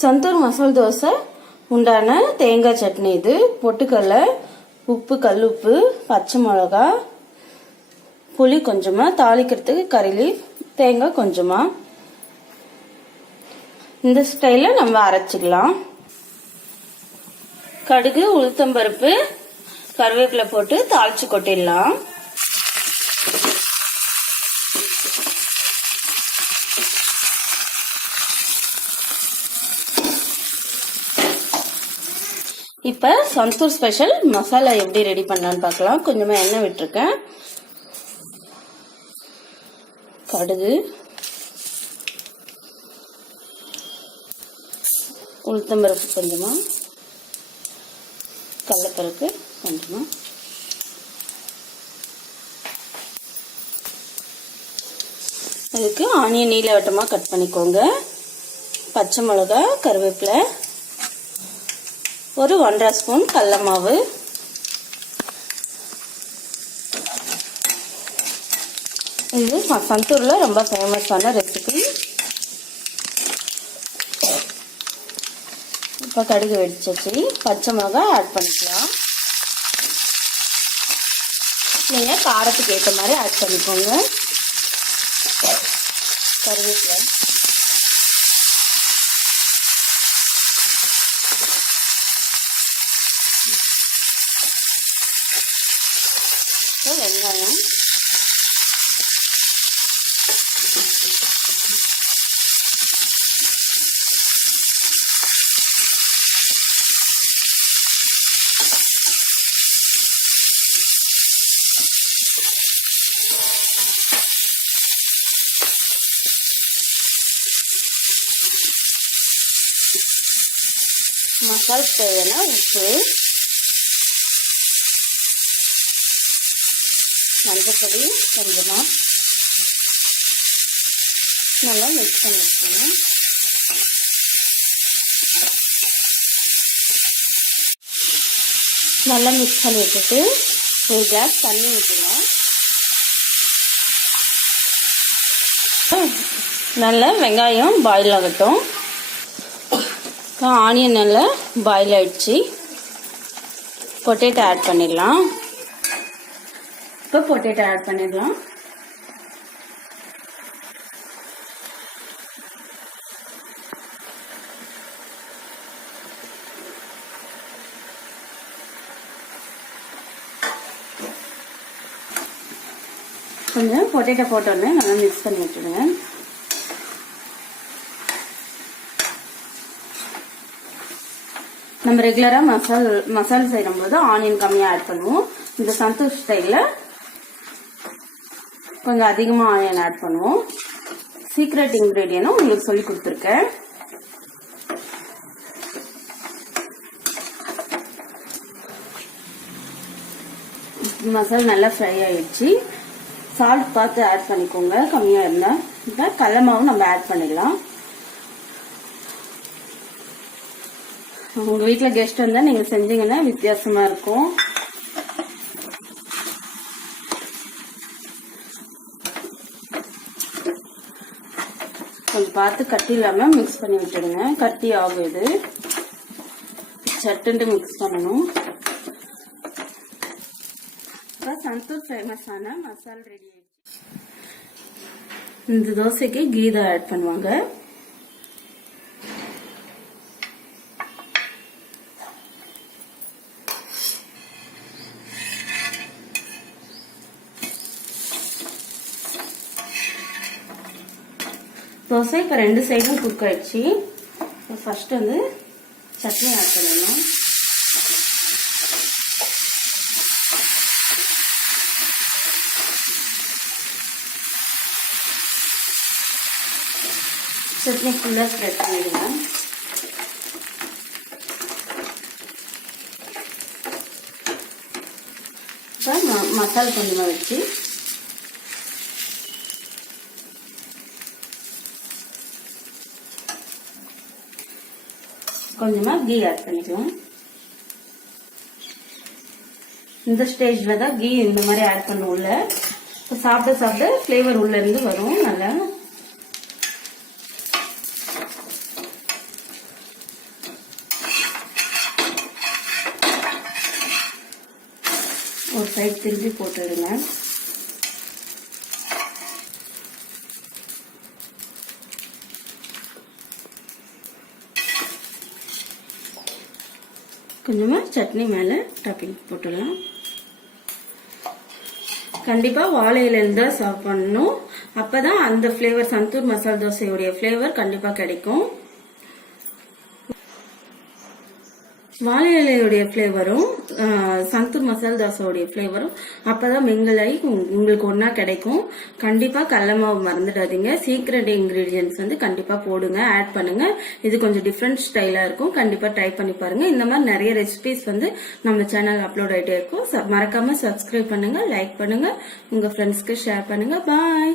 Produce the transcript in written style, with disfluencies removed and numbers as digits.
சந்தூர் மசால் தோசை உண்டான தேங்காய் சட்னி. இது பொட்டுக்கடலை, உப்பு, கல்லுப்பு, பச்சை மிளகா, புளி கொஞ்சமா, தாளிக்கிறதுக்கு கறி, தேங்காய் கொஞ்சமா. இந்த ஸ்டைல நம்ம அரைச்சிக்கலாம். கடுகு, உளுத்தம்பருப்பு, கருவேப்பிலை போட்டு தாளிச்சு கொட்டிடலாம். இப்ப சந்தூர் ஸ்பெஷல் மசாலா எப்படி ரெடி பண்ணலான்னு பார்க்கலாம். கொஞ்சமா எண்ணெய் விட்டுருக்கேன். கடுகு, உளுத்தம்பருப்பு கொஞ்சமா, கடலைப்பருப்பு கொஞ்சமா, அதுக்கு ஆனியன் நீல வட்டமா கட் பண்ணிக்கோங்க. பச்சை மிளகா, கருவேப்பிலை, ஒரு 1.5 ஸ்பூன் கடலை மாவு, இது சந்தூர்ல ரொம்ப ஃபேமஸான ரெசிபி. இப்போ கடுகு வெடிச்சிச்சு. பச்சை மிளகா ஆட் பண்ணிக்கலாம். நீங்க காரத்துக்கு ஏற்ற மாதிரி ஆட் பண்ணிக்கோங்க. கருவேப்பிலை, வெங்காயம், மசாலா தேவையான உப்பு, மஞ்சப்பொடி கொஞ்சமா, நல்லா மிக்ஸ் பண்ணி வச்சுக்கணும். நல்லா மிக்ஸ் பண்ணி வச்சுட்டு ஒரு கிளாஸ் தண்ணி ஊற்றலாம். நல்லா வெங்காயம் பாயில் ஆகட்டும். ஆனியன் நல்லா பாயில் ஆயிடுச்சு. பொட்டேட்டோ ஆட் பண்ணிடலாம். இப்போ பொட்டேட்டோ ஆட் பண்ணிடலாம். கொஞ்சம் பொட்டேட்டோ போட்டோன்னே நல்லா மிக்ஸ் பண்ணி விட்டுடுங்க. நம்ம ரெகுலரா மசாலா செய்யும் போது ஆனியன் கம்மியா ஆட் பண்ணுவோம். இந்த சந்தூர் ஸ்டைல்ல கொஞ்சம் அதிகமா ஆனியன் ஆட் பண்ணுவோம். சீக்ரெட் இன்கிரீடியன்ட் உங்களுக்கு சொல்லி கொடுத்துருக்கேன். மசாலா நல்லா ஃப்ரை ஆயிடுச்சு. சால்ட் பார்த்து ஆட் பண்ணிக்கோங்க, கம்மியா இருந்தா. இப்போ கடலை மாவு நம்ம ஆட் பண்ணிடலாம். உங்க வீட்டுல கெஸ்ட் வந்தா நீங்க செஞ்சீங்கன்னா வித்தியாசமா இருக்கும். கொஞ்சம் பார்த்து கட்டி இல்லாம மிக்ஸ் பண்ணி விட்டுடுங்க. கட்டி ஆகும், இது சட்டுன்ட்டு மிக்ஸ் பண்ணணும். சந்தூர் ஃபேமஸான மசாலா ரெடி ஆயிடுச்சு. இந்த தோசைக்கு கீ தான் ஆட் பண்ணுவாங்க. தோசை இப்போ 2 சைடும் குக் ஆயிடுச்சு. ஃபர்ஸ்ட் வந்து சட்னி ஆட் பண்ணணும். சட்னி ஃபுல்லா ஸ்ப்ரெட் பண்ணிடுங்க. மசாலா கொஞ்சமா வச்சு கொஞ்சமா கீ ஆட் பண்ணிக்கலாம். இந்த ஸ்டேஜ்ல தான் கீ இந்த மாதிரி ஆட் பண்ணுவோம்ல. சாப்பிட சாப்பிட ஃப்ளேவர் உள்ள இருந்து வரும். நல்லா சைடு திருப்பி போட்டுடுங்க. கொஞ்சமா சட்னி மேல டாப்பிங் போட்டுடலாம். கண்டிப்பா வாழை இலையில தான் சர்வ் பண்ணணும். அப்பதான் அந்த ஃபிளேவர் சந்தூர் மசால் தோசையுடைய ஃபிளேவர் கண்டிப்பா கிடைக்கும். வாழை இலையுடைய ஃபிளேவரும் சந்தூர் மசால் தோசையுடைய ஃபிளேவரும் அப்பதான் மிங்கிளாகி உங்களுக்கு ஒன்னா கிடைக்கும். கண்டிப்பா கடலை மாவு மறந்துடாதீங்க. சீக்ரெட் இன்கிரீடியன்ஸ் வந்து கண்டிப்பா போடுங்க, ஆட் பண்ணுங்க. இது கொஞ்சம் டிஃப்ரெண்ட் ஸ்டைலா இருக்கும். கண்டிப்பா ட்ரை பண்ணி பாருங்க. இந்த மாதிரி நிறைய ரெசிபிஸ் வந்து நம்ம சேனல் அப்லோட் ஆயிட்டே இருக்கும். மறக்காம சப்ஸ்கிரைப் பண்ணுங்க, லைக் பண்ணுங்க, உங்க ஃப்ரெண்ட்ஸ்க்கு ஷேர் பண்ணுங்க. பாய்.